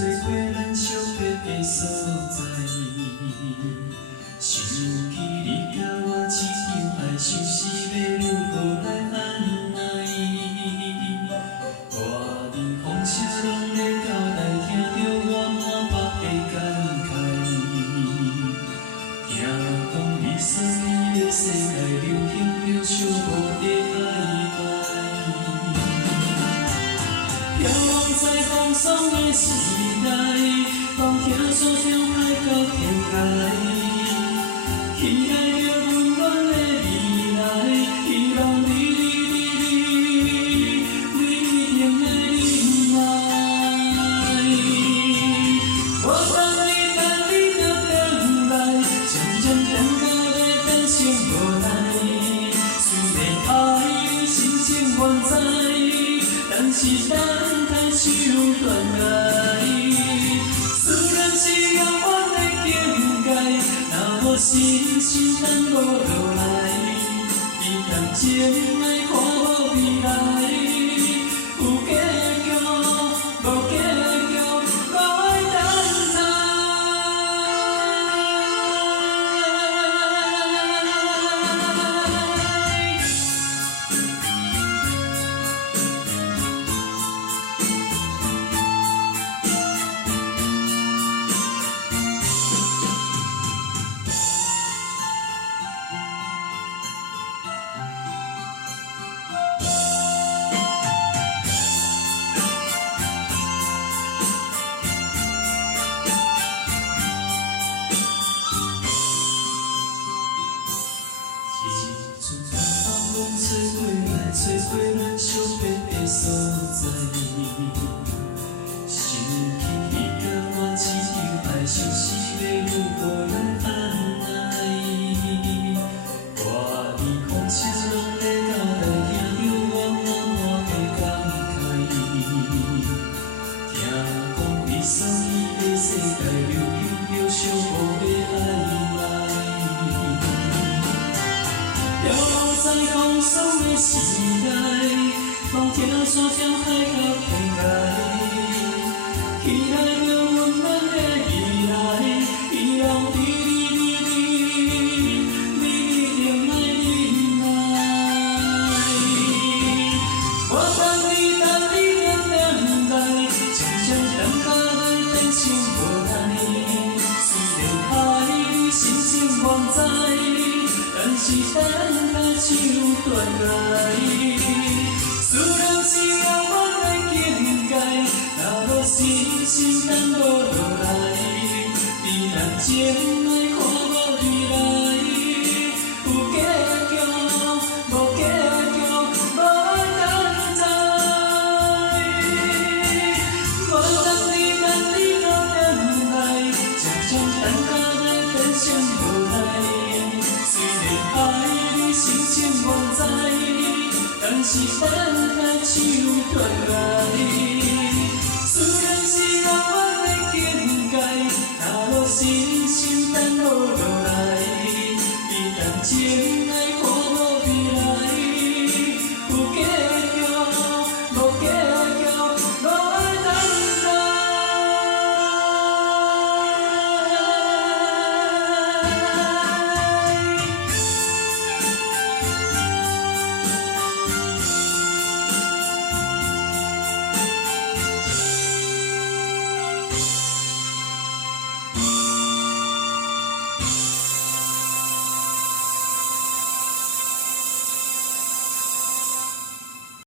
找过咱相别的所在。想起你甲我一场爱，想是要愈无来按捺。外面风声拢在交代，听着我满腹的感慨。听讲你所以的世界流行着寂寞的爱爱。飘浪在风霜的时代，拢听说伤害到天涯。期待着温暖的未来，希望你一定会忍耐。我等你等来，渐渐等到要变成无奈。虽然爱心情愿知，但是等待手断来。思念是遥远的境界，若无信心等无落来，你人情莫看无未来。有结局，无结局，我爱等待。找过咱相别的所在，想起你甲我一场爱，想是要愈无来按捺。外面风声拢在交代，听着我满的感慨。听讲你所以的世界流行着寂寞的爱爱。飘浪在风霜的时代，拢听说伤害到天涯。期待着温暖的未来，希望你一定会忍耐。我等你来，渐渐等到要变成无奈。虽然爱你心情愿知，但是等待手断来。思念是遥远的境界，若无信心等无落来。你人情莫看无未来。有结局，无结局，无爱等待。我等你来，渐渐等到要变成无奈。虽然爱你心情愿知，但是等待手断来。